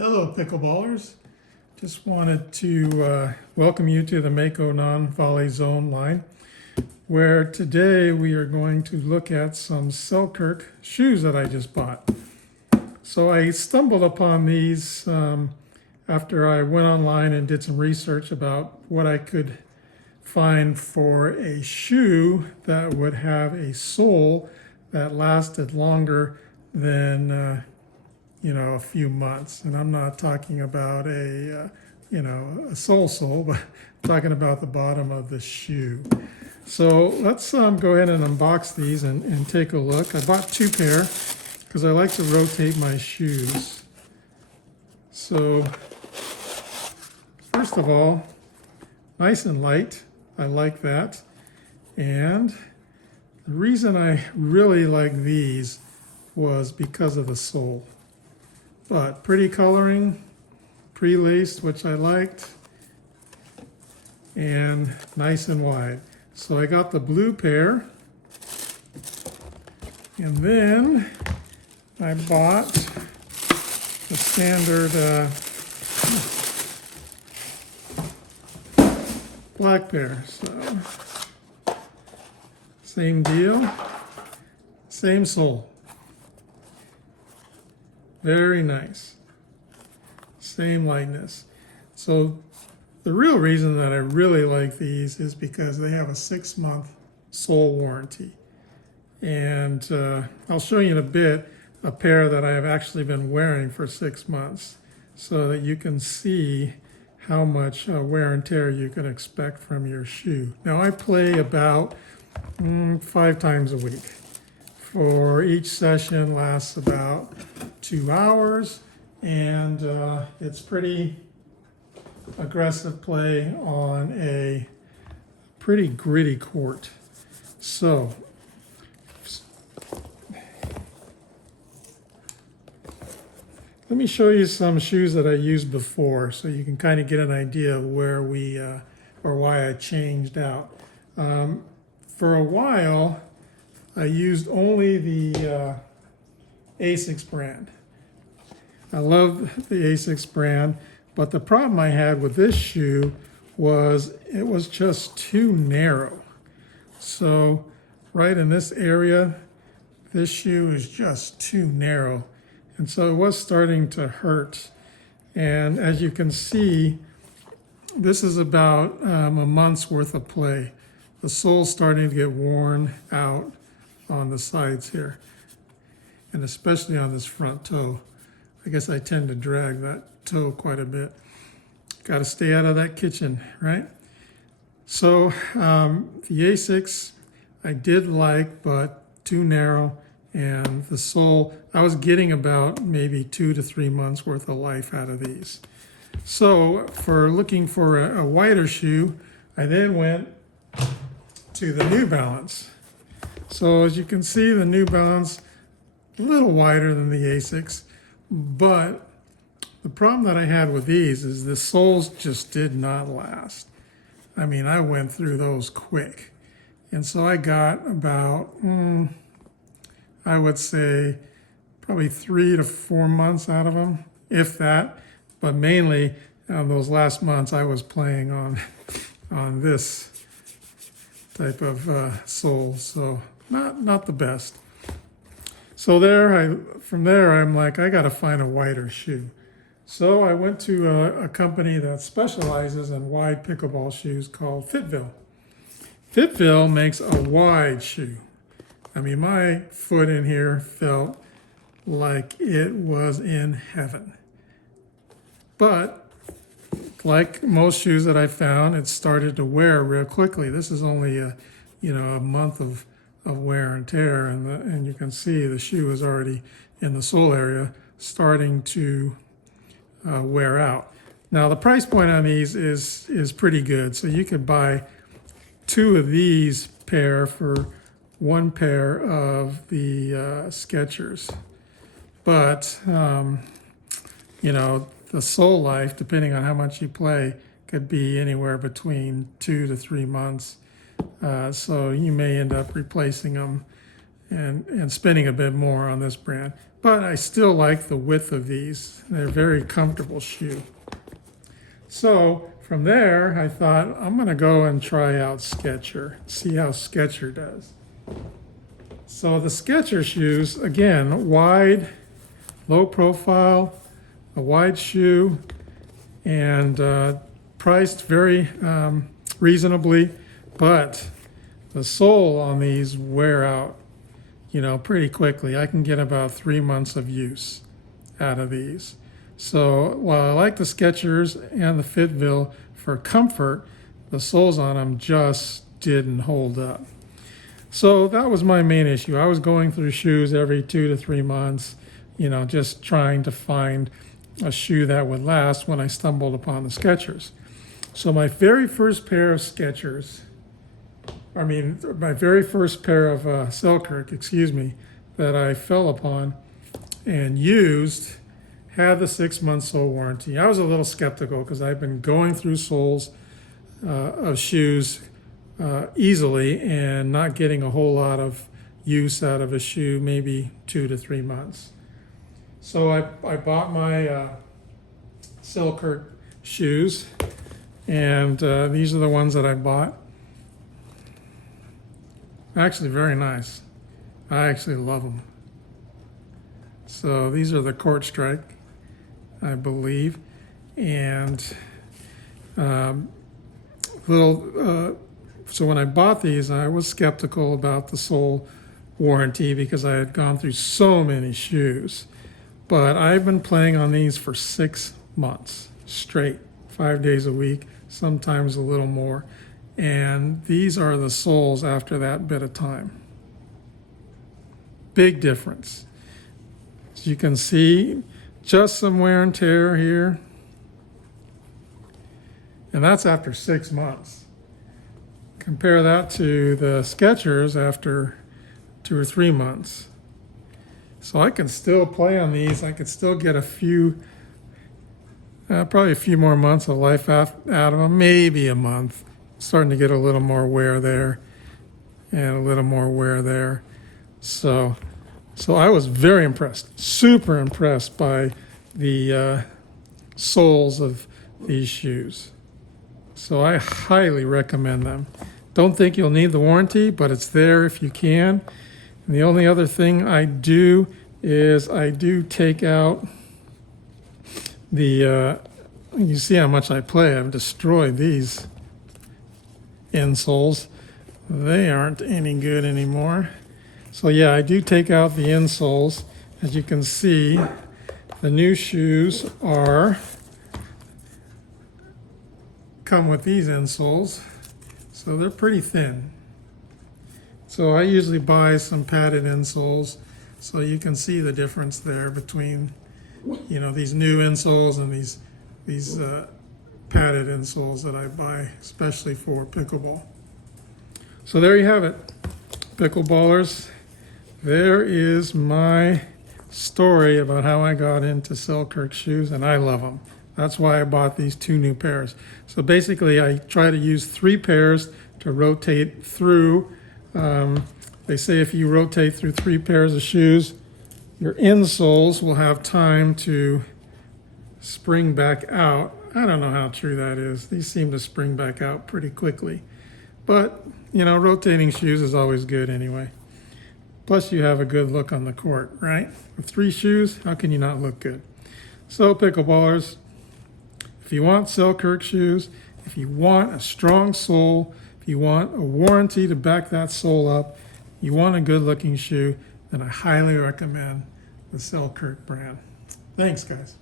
Hello, pickleballers. Just wanted to welcome you to the Mako non-volley zone line, where today we are going to look at some Selkirk shoes that I just bought. So I stumbled upon these after I went online and did some research about what I could find for a shoe that would have a sole that lasted longer than a few months. And I'm not talking about a sole, but I'm talking about the bottom of the shoe. So let's go ahead and unbox these and take a look. I bought two pair because I like to rotate my shoes. So first of all, nice and light. I like that. And the reason I really like these was because of the sole. But pretty coloring, pre-laced, which I liked, and nice and wide. So I got the blue pair, and then I bought the standard black pair. So same deal, same sole. Very nice. Same lightness. So the real reason that I really like these is because they have a 6-month sole warranty. And I'll show you in a bit a pair that I have actually been wearing for 6 months so that you can see how much wear and tear you can expect from your shoe. Now I play about 5 times a week. For each session lasts about 2 hours, and it's pretty aggressive play on a pretty gritty court. So let me show you some shoes that I used before so you can kind of get an idea of where we or why I changed out. For a while I used only the ASICS brand. I love the ASICS brand, but the problem I had with this shoe was it was just too narrow. So right in this area, this shoe is just too narrow. And so it was starting to hurt. And as you can see, this is about a month's worth of play. The sole's starting to get worn out on the sides here, and especially on this front toe. I guess I tend to drag that toe quite a bit. Got to stay out of that kitchen, right? So the ASICS I did like, but too narrow, and the sole, I was getting about maybe 2 to 3 months worth of life out of these. So for looking for a wider shoe, I then went to the New Balance. So as you can see, the New Balance, a little wider than the ASICS, but the problem that I had with these is the soles just did not last. I mean, I went through those quick. And so I got about, I would say, probably 3 to 4 months out of them, if that. But mainly, those last months, I was playing on this type of sole. So not the best. So from there, I'm like, I got to find a wider shoe. So I went to a company that specializes in wide pickleball shoes called Fitville. Fitville makes a wide shoe. I mean, my foot in here felt like it was in heaven. But like most shoes that I found, it started to wear real quickly. This is only a month of wear and tear, and you can see the shoe is already in the sole area starting to wear out. Now the price point on these is pretty good, so you could buy 2 of these pair for 1 pair of the Skechers. But the sole life, depending on how much you play, could be anywhere between 2 to 3 months. So you may end up replacing them and spending a bit more on this brand. but I still like the width of these. They're a very comfortable shoe. So from there, I thought I'm going to go and try out Skechers, see how Skechers does. So the Skechers shoes, again, wide, low profile, a wide shoe, and priced very reasonably, but the sole on these wear out, pretty quickly. I can get about 3 months of use out of these. So while I like the Skechers and the Fitville for comfort, the soles on them just didn't hold up. So that was my main issue. I was going through shoes every 2 to 3 months, just trying to find a shoe that would last when I stumbled upon the Skechers. So my very first pair of Skechers, my very first pair of Selkirk, that I fell upon and used had the 6-month sole warranty. I was a little skeptical because I've been going through soles of shoes easily and not getting a whole lot of use out of a shoe, maybe 2 to 3 months. So I bought my Selkirk shoes, and these are the ones that I bought. Actually, very nice. I actually love them. So these are the Courtstrike, I believe, and so when I bought these, I was skeptical about the sole warranty because I had gone through so many shoes. But I've been playing on these for 6 months straight, 5 days a week, sometimes a little more. And these are the soles after that bit of time. Big difference. As you can see, just some wear and tear here. And that's after 6 months. Compare that to the Skechers after 2 or 3 months. So I can still play on these. I could still get a few, probably a few more months of life out of them, maybe a month. Starting to get a little more wear there and a little more wear there. So I was very impressed, super impressed by the soles of these shoes. So I highly recommend them. Don't think you'll need the warranty, but it's there if you can. And the only other thing I do is I do take out the, you see how much I play. I've destroyed these insoles. They aren't any good anymore. So yeah, I do take out the insoles. As you can see, the new shoes come with these insoles. So they're pretty thin. So I usually buy some padded insoles so you can see the difference there between, these new insoles and these padded insoles that I buy, especially for pickleball. So there you have it, pickleballers. There is my story about how I got into Selkirk shoes, and I love them. That's why I bought these 2 new pairs. So basically, I try to use 3 pairs to rotate through. They say if you rotate through 3 pairs of shoes, your insoles will have time to spring back out. I don't know how true that is. These seem to spring back out pretty quickly. But, rotating shoes is always good anyway. Plus, you have a good look on the court, right? With 3 shoes, how can you not look good? So, pickleballers, if you want Selkirk shoes, if you want a strong sole, if you want a warranty to back that sole up, you want a good-looking shoe, then I highly recommend the Selkirk brand. Thanks, guys.